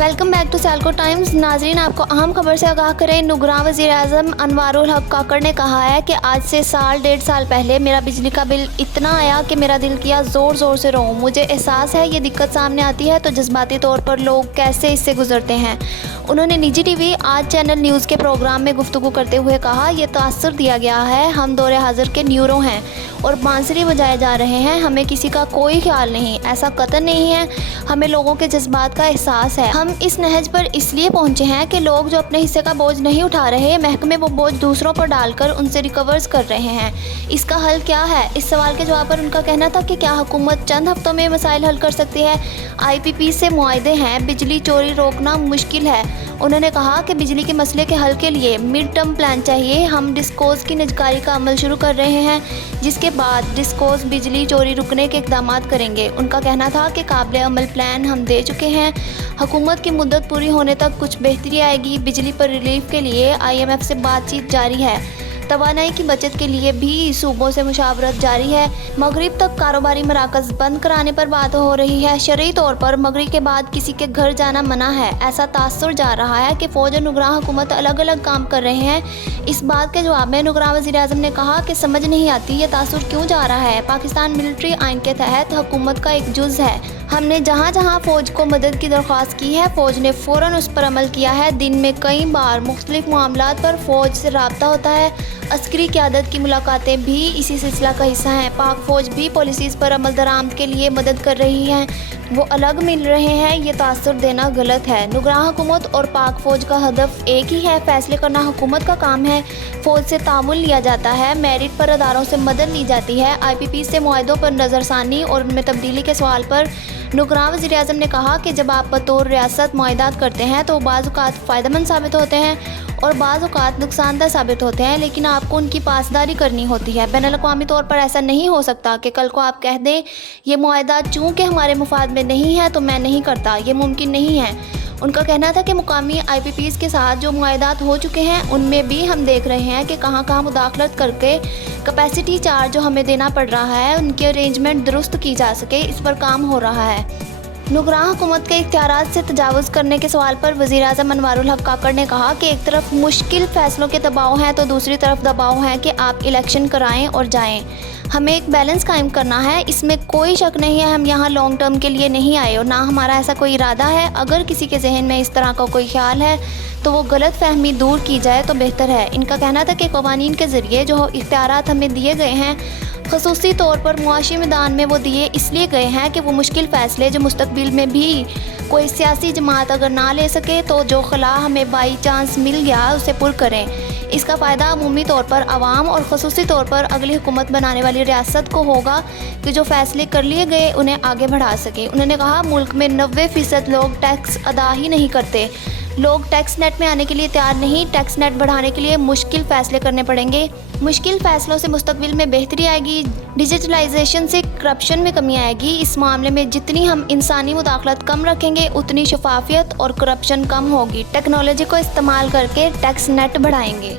Welcome back to Sialkot Times. नाजरीन, आपको अहम खबर से आगाह करें। नुगरां वज़ीर-ए-आज़म अनवारुल हक काकड़ ने कहा है कि आज से डेढ़ साल पहले मेरा बिजली का बिल इतना आया कि मेरा दिल किया ज़ोर ज़ोर से रोऊं। मुझे एहसास है ये दिक्कत सामने आती है तो जज्बाती तौर पर लोग कैसे इससे गुजरते हैं। उन्होंने निजी टीवी आज चैनल न्यूज़ के प्रोग्राम में गुफ्तगू करते हुए कहा, ये तासुर दिया गया है, हम दौरे हाजिर के न्यूरो हैं और बांसुरी बजाए जा रहे हैं, हमें किसी का कोई ख्याल नहीं, ऐसा कतई नहीं है, हमें लोगों के जज्बात का एहसास है। हम इस नहज पर इसलिए पहुंचे हैं कि लोग जो अपने हिस्से का बोझ नहीं उठा रहे, महकमे वो बोझ दूसरों पर डालकर उनसे रिकवर्स कर रहे हैं। इसका हल क्या है? इस सवाल के जवाब पर उनका कहना था कि क्या हुकूमत चंद हफ्तों में मसाइल हल कर सकती है? IPP से मुआहदे हैं, बिजली चोरी रोकना मुश्किल है। उन्होंने कहा कि बिजली के मसले के हल के लिए मिड टर्म प्लान चाहिए। हम डिस्कोज की निजकारी का अमल शुरू कर रहे हैं, जिसके बाद डिस्कोज बिजली चोरी रुकने के इक़दाम करेंगे। उनका कहना था कि काबिल अमल प्लान हम दे चुके हैं, हुकूमत की मुद्दत पूरी होने तक कुछ बेहतरी आएगी। बिजली पर रिलीफ के लिए IMF से बातचीत जारी है। तवानाई की बचत के लिए भी सूबों से मुशावरत जारी है। मगरिब तक कारोबारी मराकज़ बंद कराने पर बात हो रही है। शरई तौर पर मगरिब के बाद किसी के घर जाना मना है। ऐसा तासुर जा रहा है कि फ़ौज और नुगरां हुकूमत अलग अलग काम कर रहे हैं। इस बात के जवाब में नुगरां वज़ीर-ए-आज़म ने कहा कि समझ नहीं आती ये तासुर क्यों जा रहा है। पाकिस्तान मिलिट्री आइन के तहत हुकूमत का एक जुज़ है। हमने जहाँ जहाँ फ़ौज को मदद की दरख्वास्त की है, फ़ौज ने फ़ौरन उस पर अमल किया है। दिन में कई बार मुख्तलिफ मामलात पर फ़ौज से रब्ता होता है। अस्करी क़यादत की मुलाकातें भी इसी सिलसिला का हिस्सा हैं। पाक फ़ौज भी पॉलिसीज़ पर अमल दरामद के लिए मदद कर रही है, वो अलग मिल रहे हैं, ये तासुर देना गलत है। नुगरां हुकूमत और पाक फ़ौज का हदफ एक ही है, फैसले करना हुकूमत का काम है। फ़ौज से तामुल लिया जाता है, मेरिट पर अदारों से मदद ली जाती है। IPP से मुआहदों पर नज़रसानी और उनमें तब्दीली के सवाल पर नुगरां वज़ीर-ए-आज़म ने कहा कि जब आप बतौर रियासत मुआहदात करते हैं तो बाज़ औक़ात फ़ायदेमंद साबित होते हैं और बाज़ औक़ात नुकसानदेह साबित होते हैं, लेकिन आपको उनकी पासदारी करनी होती है। बैनुल-अक़वामी तौर पर ऐसा नहीं हो सकता कि कल को आप कह दें ये मुआहदा चूँकि हमारे मुफाद में नहीं है तो मैं नहीं करता, ये मुमकिन नहीं है। उनका कहना था कि मुकामी IPPs के साथ जो मुआहदात हो चुके हैं उनमें भी हम देख रहे हैं कि कहाँ कहाँ मुदाखलत करके कैपेसिटी चार्ज जो हमें देना पड़ रहा है उनके अरेंजमेंट दुरुस्त की जा सके, इस पर काम हो रहा है। नुगरां हुकूमत के इख्तियारात से तजावुज़ करने के सवाल पर वज़ीर-ए-आज़म अनवारुल हक काकड़ ने कहा कि एक तरफ मुश्किल फ़ैसलों के दबाव हैं तो दूसरी तरफ दबाव है कि आप इलेक्शन कराएं और जाएं। हमें एक बैलेंस कायम करना है, इसमें कोई शक नहीं है। हम यहाँ लॉन्ग टर्म के लिए नहीं आए और ना हमारा ऐसा कोई इरादा है। अगर किसी के जहन में इस तरह का कोई ख्याल है तो वो गलत फहमी दूर की जाए तो बेहतर है। इनका कहना था कि क़वानीन के ज़रिए जो इख्तियारात हमें दिए गए हैं, ख़ुसूसी तौर पर मुआशी मैदान में वो दिए इसलिए गए हैं कि वो मुश्किल फ़ैसले जो मुस्तक़बिल में भी कोई सियासी जमात अगर ना ले सके तो जो खला हमें बाई चांस मिल गया उसे पुर करें। इसका फ़ायदा अमूमी तौर पर आवाम और ख़ुसूसी तौर पर अगली हुकूमत बनाने वाली रियासत को होगा कि जो फ़ैसले कर लिए गए उन्हें आगे बढ़ा सके। उन्होंने कहा, मुल्क में 90% लोग टैक्स अदा ही नहीं करते। लोग टैक्स नेट में आने के लिए तैयार नहीं। टैक्स नेट बढ़ाने के लिए मुश्किल फ़ैसले करने पड़ेंगे। मुश्किल फ़ैसलों से मुस्तक़बिल में बेहतरी आएगी। डिजिटलाइजेशन से करप्शन में कमी आएगी। इस मामले में जितनी हम इंसानी मुदाखलत कम रखेंगे उतनी शफाफियत और करप्शन कम होगी। टेक्नोलॉजी को इस्तेमाल करके टैक्स नेट बढ़ाएंगे।